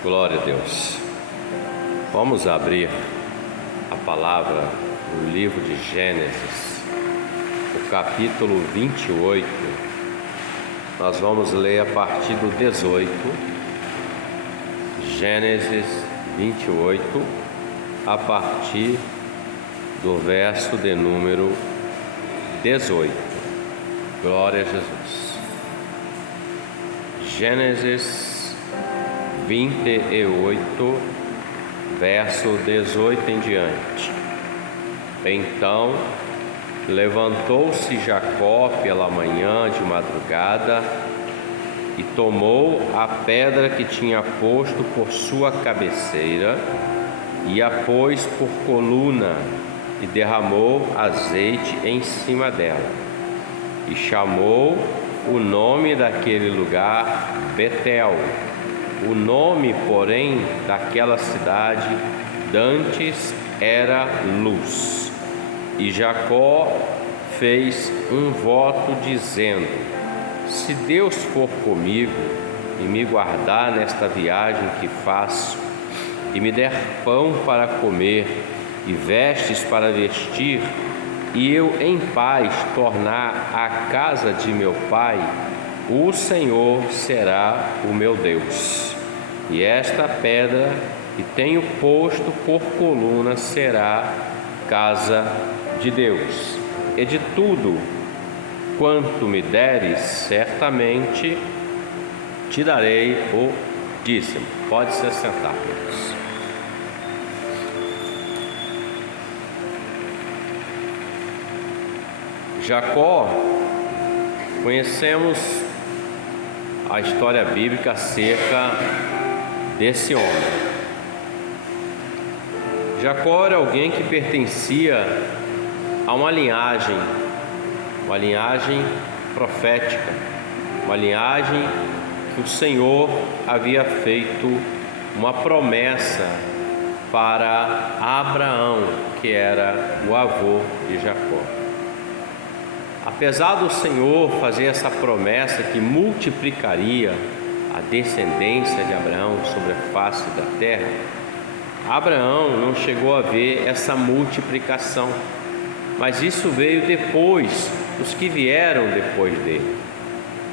Glória a Deus. Vamos abrir a palavra no livro de Gênesis, o capítulo 28. Nós vamos ler a partir do 18. Gênesis 28, a partir do verso de número 18. Glória a Jesus. Gênesis 28, verso 18 em diante. Então levantou-se Jacó pela manhã de madrugada e tomou a pedra que tinha posto por sua cabeceira e a pôs por coluna e derramou azeite em cima dela e chamou o nome daquele lugar Betel. O nome, porém, daquela cidade dantes era Luz. E Jacó fez um voto dizendo: se Deus for comigo e me guardar nesta viagem que faço, e me der pão para comer e vestes para vestir, e eu em paz tornar à casa de meu pai, o Senhor será o meu Deus, e esta pedra que tenho posto por coluna será casa de Deus. E de tudo quanto me deres, certamente te darei o dízimo. Pode se assentar, Deus. Jacó, conhecemos a história bíblica acerca desse homem. Jacó era alguém que pertencia a uma linhagem profética, uma linhagem que o Senhor havia feito uma promessa para Abraão, que era o avô de Jacó. Apesar do Senhor fazer essa promessa que multiplicaria a descendência de Abraão sobre a face da terra, Abraão não chegou a ver essa multiplicação, mas isso veio depois, os que vieram depois dele.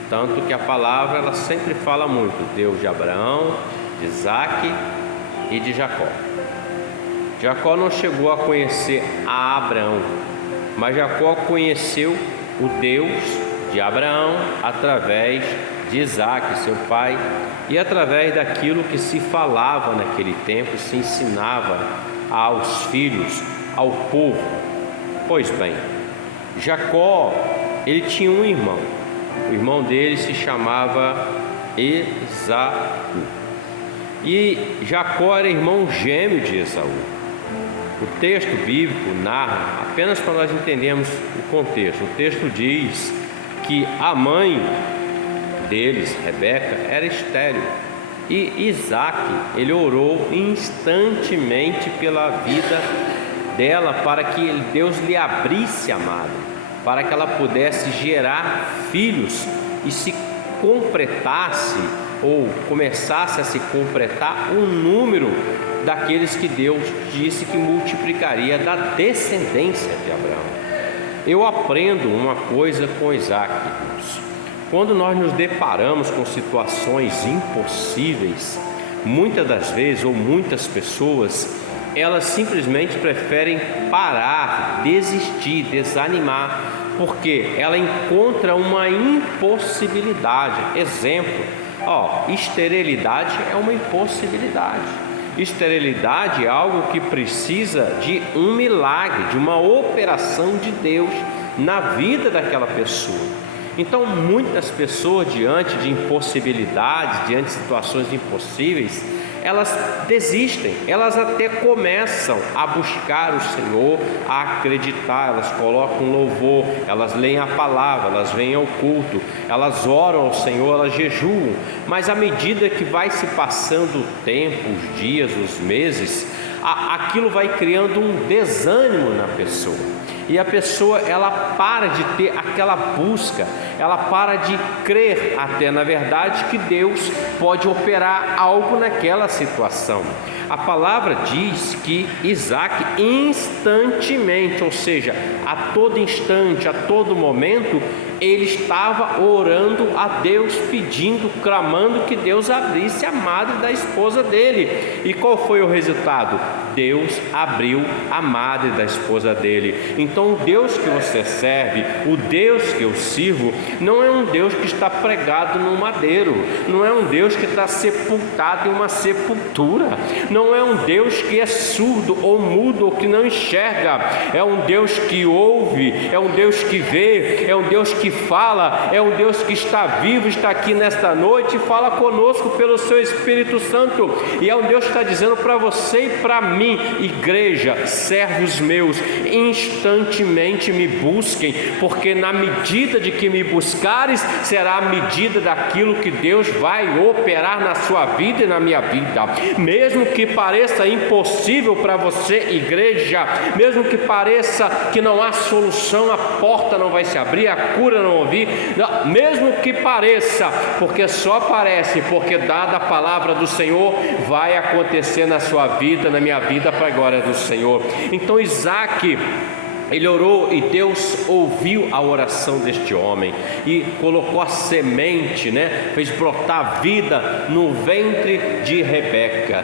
Tanto que a palavra ela sempre fala muito: Deus de Abraão, de Isaque e de Jacó. Jacó não chegou a conhecer a Abraão, mas Jacó conheceu o Deus de Abraão através de Isaque, seu pai, e através daquilo que se falava naquele tempo, se ensinava aos filhos, ao povo. Pois bem, Jacó, ele tinha um irmão. O irmão dele se chamava Esaú. E Jacó era irmão gêmeo de Esaú. O texto bíblico narra, apenas para nós entendermos o contexto, o texto diz que a mãe deles, Rebeca, era estéril. E Isaque, ele orou instantemente pela vida dela, para que Deus lhe abrisse a madre, para que ela pudesse gerar filhos e se completasse, ou começasse a se completar o número daqueles que Deus disse que multiplicaria da descendência de Abraão. Eu aprendo uma coisa com Isaque, irmãos. Quando nós nos deparamos com situações impossíveis, muitas das vezes, ou muitas pessoas, elas simplesmente preferem parar, desistir, desanimar, porque ela encontra uma impossibilidade. Exemplo, esterilidade é uma impossibilidade. Esterilidade é algo que precisa de um milagre, de uma operação de Deus na vida daquela pessoa. Então, muitas pessoas, diante de impossibilidades, diante de situações impossíveis, elas desistem, elas até começam a buscar o Senhor, a acreditar, elas colocam louvor, elas leem a palavra, elas vêm ao culto, elas oram ao Senhor, elas jejuam, mas à medida que vai se passando o tempo, os dias, os meses, aquilo vai criando um desânimo na pessoa. E a pessoa ela para de ter aquela busca, ela para de crer até, na verdade, que Deus pode operar algo naquela situação. A palavra diz que Isaac instantemente, ou seja, a todo instante, a todo momento, ele estava orando a Deus, pedindo, clamando que Deus abrisse a madre da esposa dele. E qual foi o resultado? Deus abriu a madre da esposa dele. Então o Deus que você serve, o Deus que eu sirvo, não é um Deus que está pregado no madeiro, não é um Deus que está sepultado em uma sepultura, não é um Deus que é surdo ou mudo ou que não enxerga, é um Deus que ouve, é um Deus que vê, é um Deus que fala, é um Deus que está vivo, está aqui nesta noite e fala conosco pelo seu Espírito Santo. E é um Deus que está dizendo para você e para mim: igreja, servos meus, instantemente me busquem, porque na medida de que me buscares, será a medida daquilo que Deus vai operar na sua vida e na minha vida. Mesmo que pareça impossível para você, igreja, mesmo que pareça que não há solução, a porta não vai se abrir, a cura não ouvir, mesmo que pareça, porque só parece, porque dada a palavra do Senhor, vai acontecer na sua vida, na minha vida, para a glória do Senhor. Então Isaac, ele orou e Deus ouviu a oração deste homem e colocou a semente, fez brotar vida no ventre de Rebeca.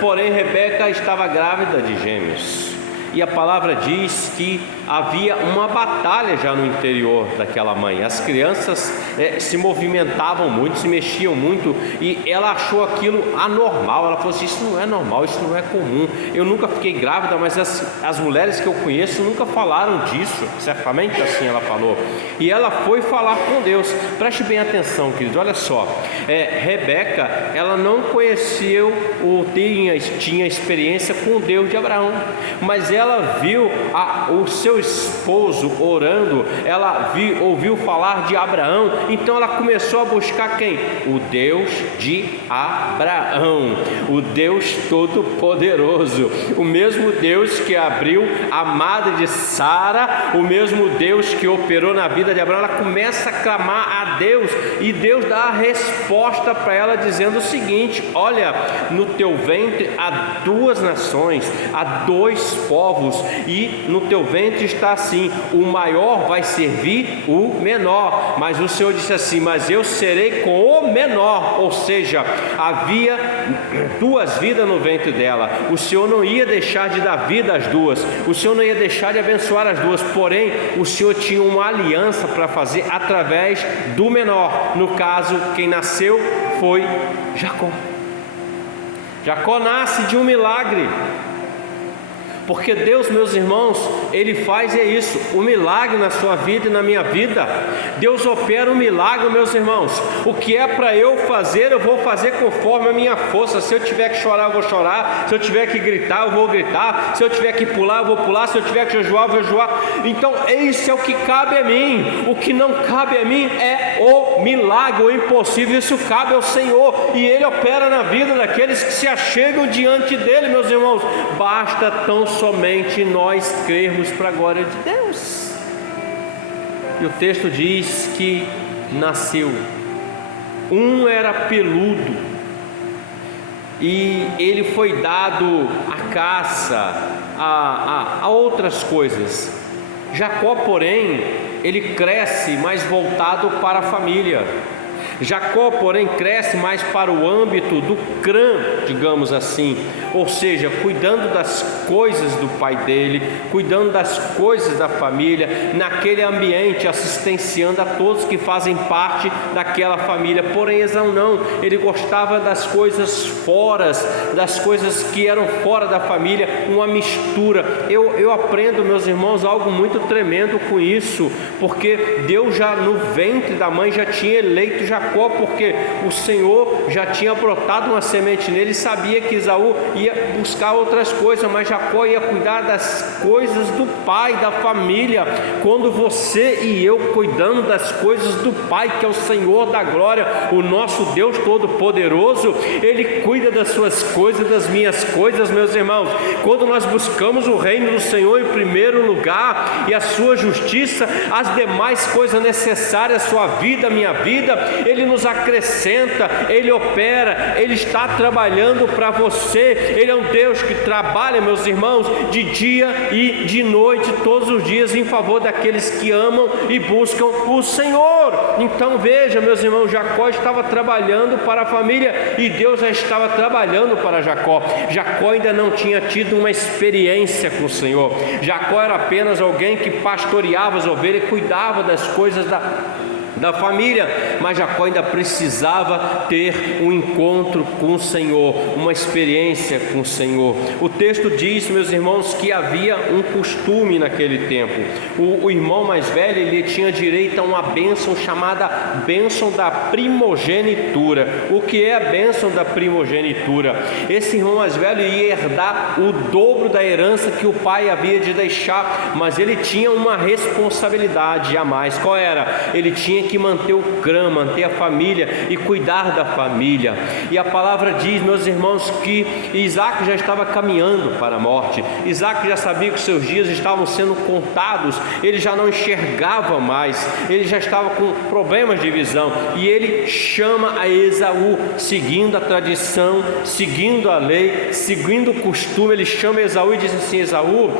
Porém Rebeca estava grávida de gêmeos. E a palavra diz que havia uma batalha já no interior daquela mãe. As crianças se movimentavam muito, se mexiam muito, e ela achou aquilo anormal. Ela falou assim: isso não é normal, isso não é comum. Eu nunca fiquei grávida, mas as mulheres que eu conheço nunca falaram disso. Certamente assim ela falou. E ela foi falar com Deus. Preste bem atenção, queridos, olha só. Rebeca, ela não conheceu ou tinha experiência com o Deus de Abraão, mas ela viu o seu esposo orando, ela ouviu falar de Abraão, então ela começou a buscar quem? O Deus de Abraão, o Deus Todo-Poderoso, o mesmo Deus que abriu a madre de Sara, o mesmo Deus que operou na vida de Abraão. Ela começa a clamar a Deus e Deus dá a resposta para ela dizendo o seguinte: olha, no teu ventre há duas nações, há dois povos, e no teu ventre está assim: o maior vai servir o menor. Mas o Senhor disse assim: mas eu serei com o menor. Ou seja, havia duas vidas no ventre dela. O Senhor não ia deixar de dar vida às duas, o Senhor não ia deixar de abençoar as duas, porém o Senhor tinha uma aliança para fazer através do menor. No caso, quem nasceu foi Jacó. Jacó nasce de um milagre, porque Deus, meus irmãos, Ele faz isso, o milagre na sua vida e na minha vida. Deus opera um milagre, meus irmãos. O que é para eu fazer, eu vou fazer conforme a minha força. Se eu tiver que chorar, eu vou chorar. Se eu tiver que gritar, eu vou gritar. Se eu tiver que pular, eu vou pular. Se eu tiver que jejuar, eu vou jejuar. Então esse é o que cabe a mim. O que não cabe a mim é o milagre, o impossível. Isso cabe ao Senhor, e Ele opera na vida daqueles que se achegam diante dEle, meus irmãos. Basta tão somente nós crermos para a glória de Deus. E o texto diz que nasceu. Um era peludo e ele foi dado à caça, a outras coisas. Jacó, porém, ele cresce mais voltado para a família. Jacó, porém, cresce mais para o âmbito do clã, digamos assim, ou seja, cuidando das coisas do pai dele, cuidando das coisas da família, naquele ambiente, assistenciando a todos que fazem parte daquela família. Porém, Esaú não, ele gostava das coisas fora, das coisas que eram fora da família, uma mistura. Eu aprendo, meus irmãos, algo muito tremendo com isso, porque Deus já no ventre da mãe já tinha eleito Jacó Jacó, porque o Senhor já tinha brotado uma semente nele e sabia que Esaú ia buscar outras coisas, mas Jacó ia cuidar das coisas do pai, da família. Quando você e eu cuidando das coisas do Pai, que é o Senhor da glória, o nosso Deus Todo-Poderoso, Ele cuida das suas coisas, das minhas coisas, meus irmãos. Quando nós buscamos o reino do Senhor em primeiro lugar e a sua justiça, as demais coisas necessárias, sua vida, minha vida, Ele nos acrescenta, Ele opera, Ele está trabalhando para você. Ele é um Deus que trabalha, meus irmãos, de dia e de noite, todos os dias, em favor daqueles que amam e buscam o Senhor. Então veja, meus irmãos, Jacó estava trabalhando para a família e Deus já estava trabalhando para Jacó. Jacó ainda não tinha tido uma experiência com o Senhor. Jacó era apenas alguém que pastoreava as ovelhas e cuidava das coisas da família, mas Jacó ainda precisava ter um encontro com o Senhor, uma experiência com o Senhor. O texto diz, meus irmãos, que havia um costume naquele tempo. O irmão mais velho, ele tinha direito a uma bênção chamada bênção da primogenitura. O que é a bênção da primogenitura? Esse irmão mais velho ia herdar o dobro da herança que o pai havia de deixar, mas ele tinha uma responsabilidade a mais. Qual era? Ele tinha que manter o clã, manter a família e cuidar da família. E a palavra diz, meus irmãos, que Isaac já estava caminhando para a morte. Isaac já sabia que os seus dias estavam sendo contados, ele já não enxergava mais, ele já estava com problemas de visão, e ele chama a Esaú, seguindo a tradição, seguindo a lei, seguindo o costume. Ele chama Esaú e diz assim: Esaú,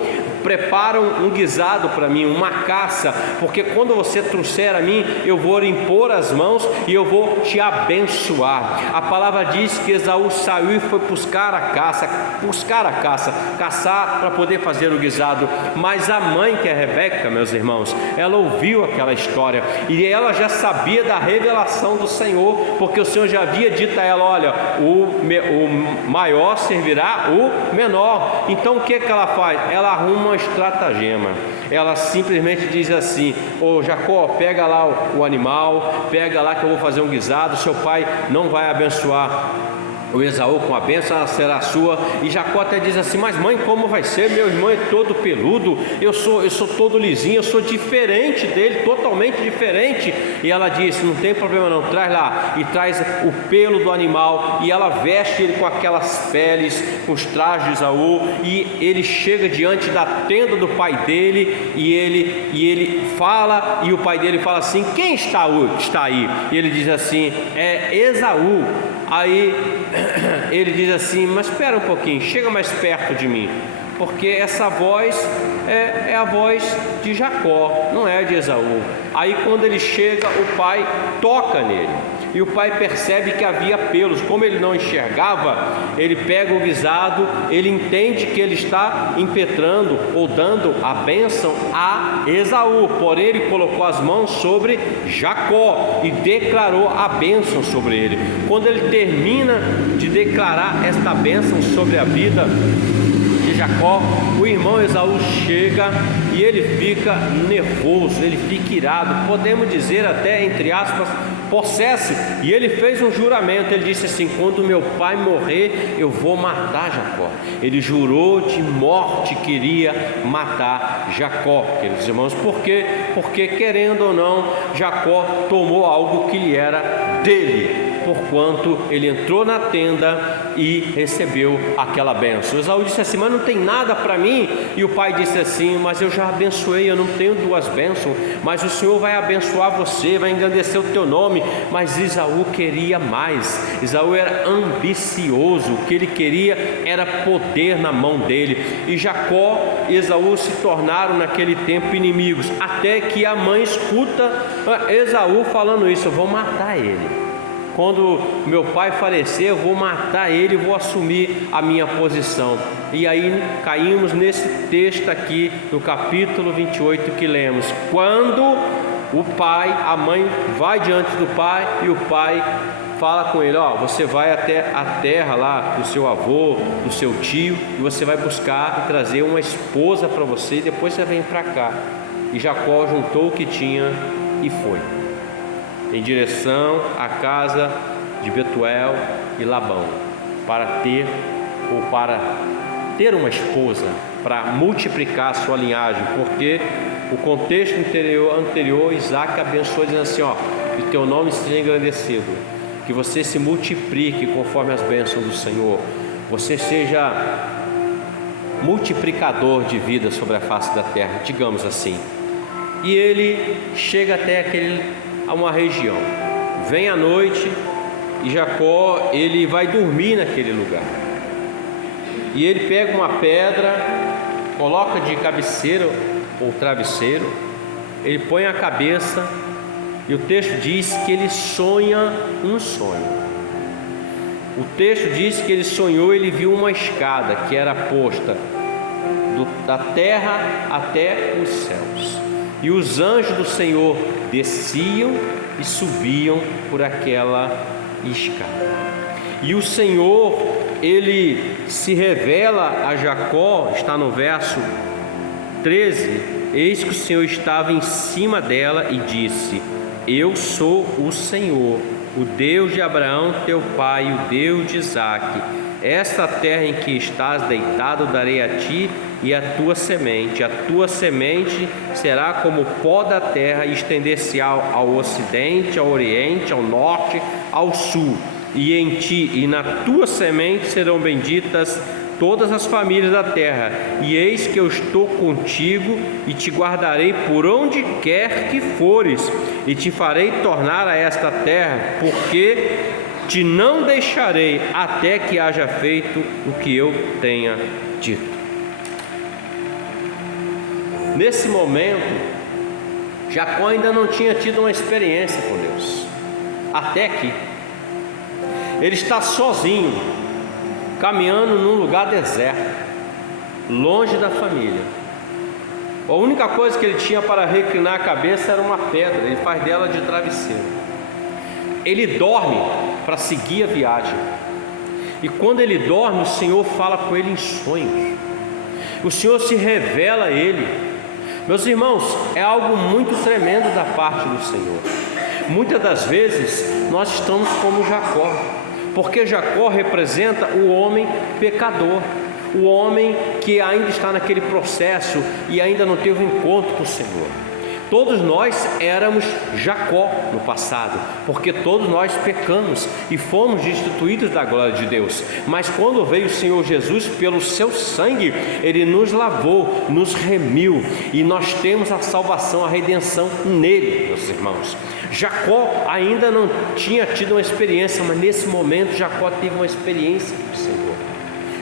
prepara um guisado para mim, uma caça, porque quando você trouxer a mim, eu vou impor as mãos e eu vou te abençoar. A palavra diz que Esaú saiu e foi buscar a caça, caçar para poder fazer o guisado. Mas a mãe, que é Rebeca, meus irmãos, ela ouviu aquela história e ela já sabia da revelação do Senhor, porque o Senhor já havia dito a ela: olha, o maior servirá o menor. Então o que ela faz? Ela arruma uma estratagema. Ela simplesmente diz assim: ô Jacó, pega lá o animal, pega lá que eu vou fazer um guisado. Seu pai não vai abençoar o Esaú com a bênção, ela será sua. E Jacó até diz assim: mas mãe, como vai ser? Meu irmão é todo peludo, eu sou todo lisinho, eu sou diferente dele, totalmente diferente. E ela disse: não tem problema não, traz lá. E traz o pelo do animal, e ela veste ele com aquelas peles, com os trajes de Esaú, e ele chega diante da tenda do pai dele, e ele fala, e o pai dele fala assim: quem está aí? E ele diz assim: é Esaú. Aí ele diz assim: mas espera um pouquinho, chega mais perto de mim, porque essa voz é a voz de Jacó, não é de Esaú. Aí quando ele chega, o pai toca nele, e o pai percebe que havia pelos. Como ele não enxergava, ele pega o guisado, ele entende que ele está impetrando ou dando a bênção a Esaú, porém ele colocou as mãos sobre Jacó e declarou a bênção sobre ele. Quando ele termina de declarar esta bênção sobre a vida de Jacó, o irmão Esaú chega e ele fica nervoso, ele fica irado, podemos dizer até, entre aspas, possesso. E ele fez um juramento. Ele disse assim: quando meu pai morrer, eu vou matar Jacó. Ele jurou de morte que iria matar Jacó, queridos irmãos. Por quê? Porque, querendo ou não, Jacó tomou algo que lhe era dele, porquanto ele entrou na tenda e recebeu aquela bênção. Esaú disse assim: mas não tem nada para mim. E o pai disse assim: mas eu já abençoei, eu não tenho duas bênçãos, mas o Senhor vai abençoar você, vai engrandecer o teu nome. Mas Esaú queria mais. Esaú era ambicioso, o que ele queria era poder na mão dele. E Jacó e Esaú se tornaram naquele tempo inimigos, até que a mãe escuta Esaú falando isso: eu vou matar ele. Quando meu pai falecer, eu vou matar ele e vou assumir a minha posição. E aí caímos nesse texto aqui do capítulo 28 que lemos: quando o pai, a mãe vai diante do pai e o pai fala com ele: ó, você vai até a terra lá do seu avô, do seu tio, e você vai buscar e trazer uma esposa para você, e depois você vem para cá. E Jacó juntou o que tinha e foi. em direção à casa de Betuel e Labão, para ter uma esposa, para multiplicar a sua linhagem, porque o contexto anterior, Isaac abençoou dizendo assim, que teu nome seja engrandecido, que você se multiplique conforme as bênçãos do Senhor, você seja multiplicador de vida sobre a face da terra, digamos assim. E ele chega até a uma região, vem à noite, e Jacó, ele vai dormir naquele lugar, e ele pega uma pedra, coloca de cabeceira ou travesseiro, ele põe a cabeça, e o texto diz que ele sonha um sonho. O texto diz que ele sonhou, ele viu uma escada que era posta da terra até os céus, e os anjos do Senhor desciam e subiam por aquela escada. E o Senhor, ele se revela a Jacó, está no verso 13: eis que o Senhor estava em cima dela e disse: eu sou o Senhor, o Deus de Abraão teu pai, o Deus de Isaque. Esta terra em que estás deitado darei a ti e a tua semente será como o pó da terra, e estender-se ao ocidente, ao oriente, ao norte, ao sul. E em ti e na tua semente serão benditas todas as famílias da terra. E eis que eu estou contigo e te guardarei por onde quer que fores, e te farei tornar a esta terra, porque te não deixarei até que haja feito o que eu tenha dito. Nesse momento, Jacó ainda não tinha tido uma experiência com Deus, até que ele está sozinho, caminhando num lugar deserto, longe da família. A única coisa que ele tinha para reclinar a cabeça era uma pedra, ele faz dela de travesseiro. Ele dorme para seguir a viagem, e quando ele dorme, o Senhor fala com ele em sonhos, o Senhor se revela a ele. Meus irmãos, é algo muito tremendo da parte do Senhor. Muitas das vezes nós estamos como Jacó, porque Jacó representa o homem pecador, o homem que ainda está naquele processo e ainda não teve um encontro com o Senhor. Todos nós éramos Jacó no passado, porque todos nós pecamos e fomos destituídos da glória de Deus. Mas quando veio o Senhor Jesus, pelo seu sangue, Ele nos lavou, nos remiu, e nós temos a salvação, a redenção nele, meus irmãos. Jacó ainda não tinha tido uma experiência, mas nesse momento Jacó teve uma experiência com o Senhor,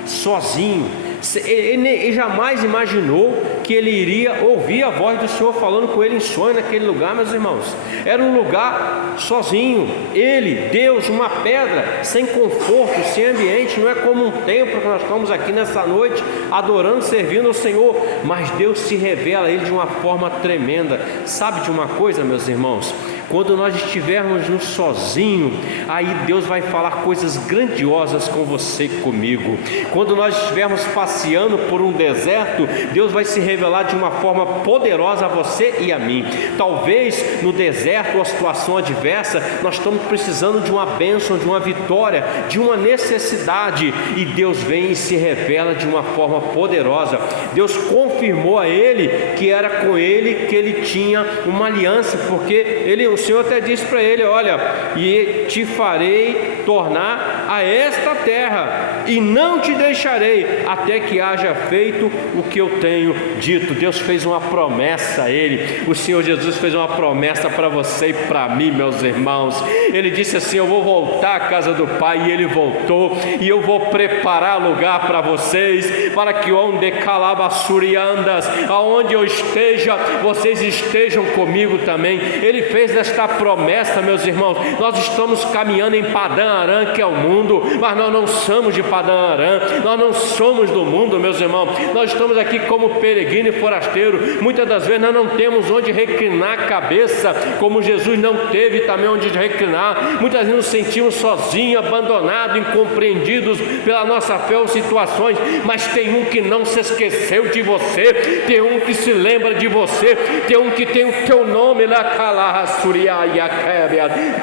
sozinho. Ele jamais imaginou que ele iria ouvir a voz do Senhor falando com ele em sonho naquele lugar, meus irmãos. Era um lugar sozinho, ele, Deus, uma pedra, sem conforto, sem ambiente. Não é como um templo que nós estamos aqui nessa noite adorando, servindo ao Senhor, mas Deus se revela a ele de uma forma tremenda. Sabe de uma coisa, meus irmãos? Quando nós estivermos no sozinho, aí Deus vai falar coisas grandiosas com você e comigo. Quando nós estivermos passeando por um deserto, Deus vai se revelar de uma forma poderosa a você e a mim. Talvez no deserto, uma situação adversa, nós estamos precisando de uma bênção, de uma vitória, de uma necessidade, e Deus vem e se revela de uma forma poderosa. Deus confirmou a ele que era com ele que ele tinha uma aliança, porque o Senhor até disse para ele: olha, e te farei tornar a esta terra, e não te deixarei até que haja feito o que eu tenho dito. Deus fez uma promessa a ele. O Senhor Jesus fez uma promessa para você e para mim, meus irmãos. Ele disse assim: eu vou voltar à casa do Pai, e ele voltou, e eu vou preparar lugar para vocês, para que onde calabassuriandas, aonde eu esteja, vocês estejam comigo também. Ele fez esta promessa, meus irmãos. Nós estamos caminhando em Padã Arã, que é o mundo. mundo, mas nós não somos de Padã Arã, nós não somos do mundo, meus irmãos. Nós estamos aqui como peregrino e forasteiro. Muitas das vezes nós não temos onde reclinar a cabeça, como Jesus não teve também onde reclinar. Muitas vezes nos sentimos sozinhos, abandonados, incompreendidos pela nossa fé ou situações, mas tem um que não se esqueceu de você, tem um que se lembra de você, tem um que tem o teu nome lá,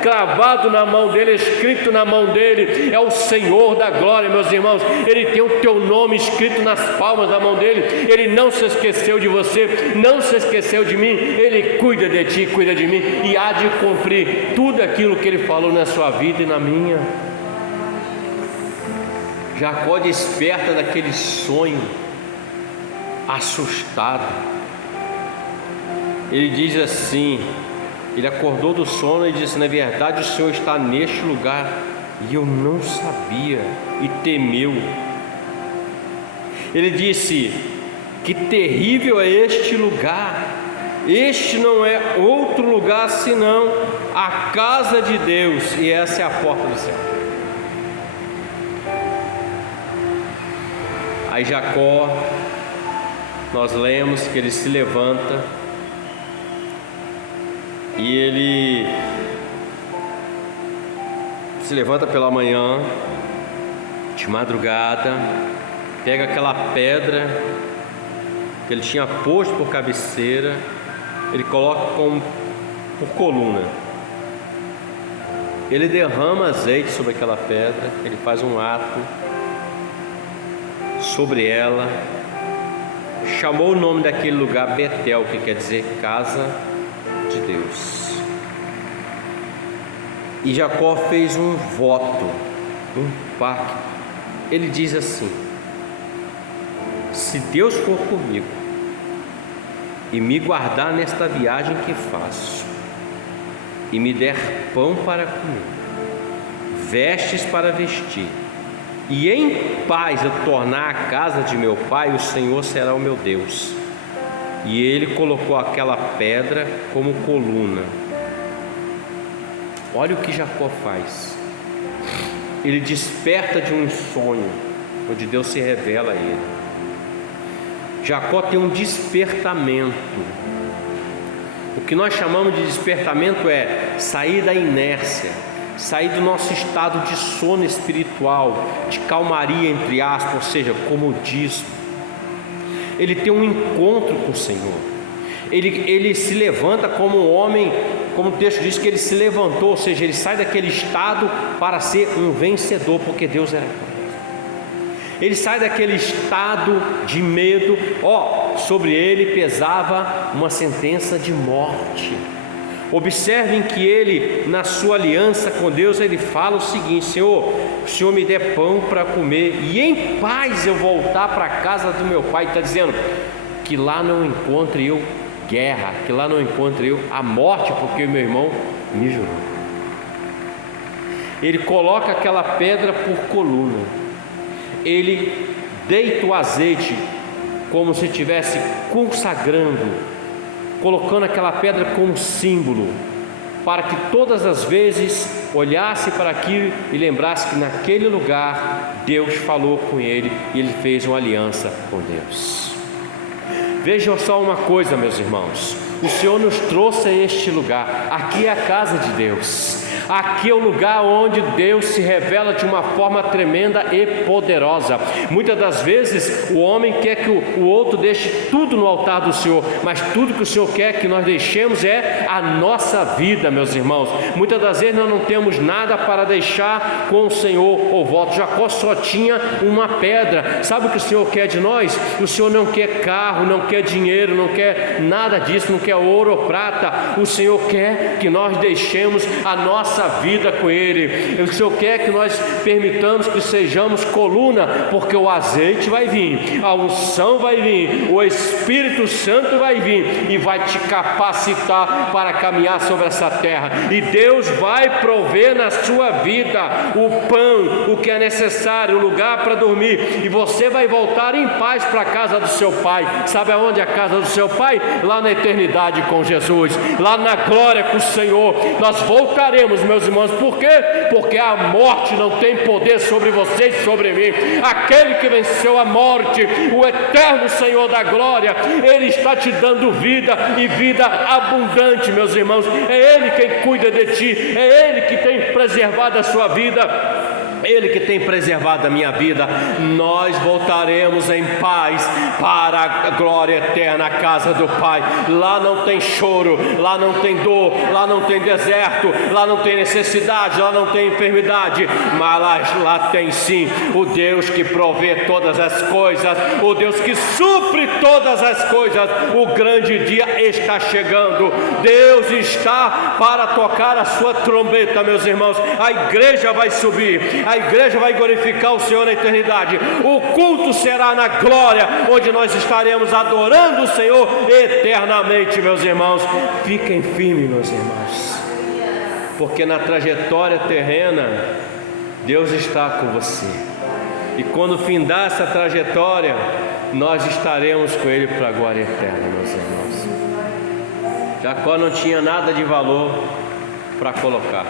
cravado na mão dele, escrito na mão dele. É o Senhor da glória, meus irmãos. Ele tem o teu nome escrito nas palmas da mão dele. Ele não se esqueceu de você, não se esqueceu de mim. Ele cuida de ti, cuida de mim, e há de cumprir tudo aquilo que ele falou na sua vida e na minha. Jacó desperta daquele sonho assustado. Ele diz assim, ele acordou do sono e disse: na verdade o Senhor está neste lugar, e eu não sabia, e temeu. Ele disse: que terrível é este lugar, este não é outro lugar senão a casa de Deus, e essa é a porta do céu. Aí Jacó, nós lemos que ele se levanta, e ele se levanta pela manhã, de madrugada, pega aquela pedra que ele tinha posto por cabeceira, ele coloca por coluna, ele derrama azeite sobre aquela pedra, ele faz um ato sobre ela, chamou o nome daquele lugar Betel, que quer dizer casa de Deus. E Jacó fez um voto, um pacto. Ele diz assim: se Deus for comigo e me guardar nesta viagem que faço, e me der pão para comer, vestes para vestir, e em paz eu tornar a casa de meu pai, o Senhor será o meu Deus. E ele colocou aquela pedra como coluna. Olha o que Jacó faz. Ele desperta de um sonho, onde Deus se revela a ele. Jacó tem um despertamento. O que nós chamamos de despertamento é sair da inércia, sair do nosso estado de sono espiritual, de calmaria, entre aspas, ou seja, comodismo. Ele tem um encontro com o Senhor. Ele se levanta como um homem, como o texto diz que ele se levantou, ou seja, ele sai daquele estado para ser um vencedor, porque Deus era com ele. Ele sai daquele estado de medo. Sobre ele pesava uma sentença de morte. Observem que ele, na sua aliança com Deus, ele fala o seguinte: Senhor, o Senhor me der pão para comer, e em paz eu voltar para a casa do meu pai. Está dizendo que lá não encontre eu guerra, que lá não encontre eu a morte, porque o meu irmão me jurou. Ele coloca aquela pedra por coluna, ele deita o azeite como se estivesse consagrando, colocando aquela pedra como símbolo, para que todas as vezes olhasse para aquilo e lembrasse que naquele lugar Deus falou com ele e ele fez uma aliança com Deus. Vejam só uma coisa, meus irmãos: o Senhor nos trouxe a este lugar. Aqui é a casa de Deus. Aqui é o lugar onde Deus se revela de uma forma tremenda e poderosa. Muitas das vezes o homem quer que o outro deixe tudo no altar do Senhor, mas tudo que o Senhor quer que nós deixemos é a nossa vida, meus irmãos. Muitas das vezes nós não temos nada para deixar com o Senhor ou voto. Jacó só tinha uma pedra. Sabe o que o Senhor quer de nós? O Senhor não quer carro, não quer dinheiro, não quer nada disso, não quer ouro ou prata. O Senhor quer que nós deixemos a nossa vida com Ele. O Senhor quer que nós permitamos que sejamos coluna, porque o azeite vai vir, a unção vai vir, o Espírito Santo vai vir e vai te capacitar para caminhar sobre essa terra. E Deus vai prover na sua vida o pão, o que é necessário, o lugar para dormir, e você vai voltar em paz para a casa do seu Pai. Sabe aonde é a casa do seu Pai? Lá na eternidade com Jesus, lá na glória com o Senhor. Nós voltaremos Deus, meus irmãos. Por quê? Porque a morte não tem poder sobre vocês, sobre mim. Aquele que venceu a morte, o eterno Senhor da glória, Ele está te dando vida e vida abundante, meus irmãos. É Ele quem cuida de ti, é Ele que tem preservado a sua vida, Ele que tem preservado a minha vida. Nós voltaremos em paz para a glória eterna, a casa do Pai. Lá não tem choro, lá não tem dor, lá não tem deserto, lá não tem necessidade, lá não tem enfermidade, mas lá tem sim o Deus que provê todas as coisas, o Deus que supre todas as coisas. O grande dia está chegando. Deus está para tocar a sua trombeta, meus irmãos. A igreja vai subir, a igreja vai glorificar o Senhor na eternidade. O culto será na glória, onde nós estaremos adorando o Senhor eternamente, meus irmãos. Fiquem firmes, meus irmãos, porque na trajetória terrena Deus está com você, e quando findar essa trajetória, nós estaremos com Ele para a glória eterna, meus irmãos. Jacó não tinha nada de valor para colocar.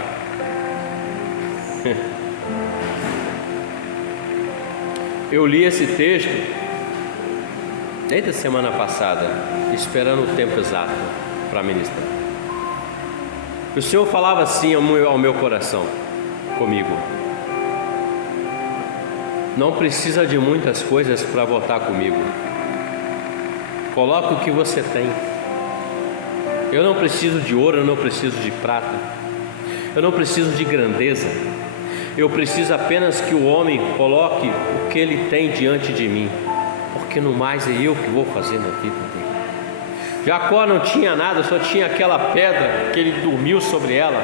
Eu li esse texto desde a semana passada, esperando o tempo exato para ministrar. O Senhor falava assim ao meu coração, comigo: não precisa de muitas coisas para votar comigo. Coloque o que você tem. Eu não preciso de ouro, eu não preciso de prata, eu não preciso de grandeza. Eu preciso apenas que o homem coloque o que ele tem diante de mim, porque no mais é eu que vou fazer na vida dele. Jacó não tinha nada, só tinha aquela pedra que ele dormiu sobre ela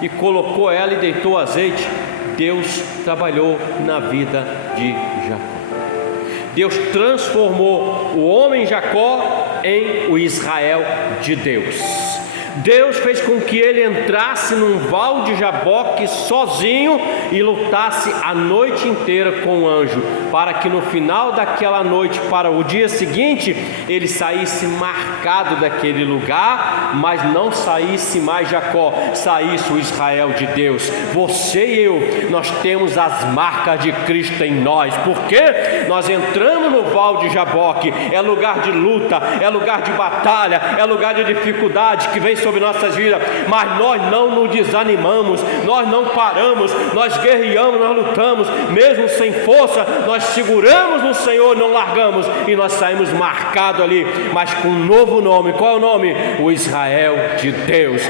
e colocou ela e deitou azeite. Deus trabalhou na vida de Jacó. Deus transformou o homem Jacó em o Israel de Deus. Deus fez com que ele entrasse num val de Jaboque sozinho e lutasse a noite inteira com o anjo, para que no final daquela noite, para o dia seguinte, ele saísse marcado daquele lugar, mas não saísse mais Jacó, saísse o Israel de Deus. Você e eu, nós temos as marcas de Cristo em nós, porque nós entramos no val de Jaboque. É lugar de luta, é lugar de batalha, é lugar de dificuldade que vem sobre nossas vidas, mas nós não nos desanimamos, nós não paramos, nós guerreamos, nós lutamos, mesmo sem força, nós seguramos no Senhor, não largamos, e nós saímos marcados ali, mas com um novo nome. Qual é o nome? O Israel de Deus.